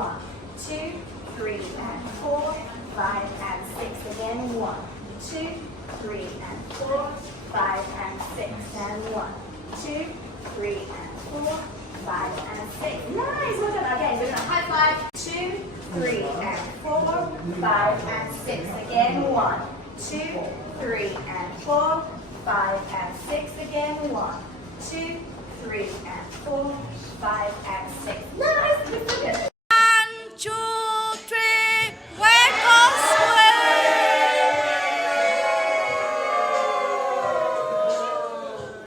1, 2, 3 and 4, 5 and 6 again. 1, 2, 3 and 4, 5 and 6 and 1, 2, 3 and 4, 5 and 6. Nice. Well done. Again, we're gonna high five. 2, 3 and 4, 5 and 6 again. 1, 2, 3 and 4, 5 and 6 again. 1, 2, 3 and 4, 5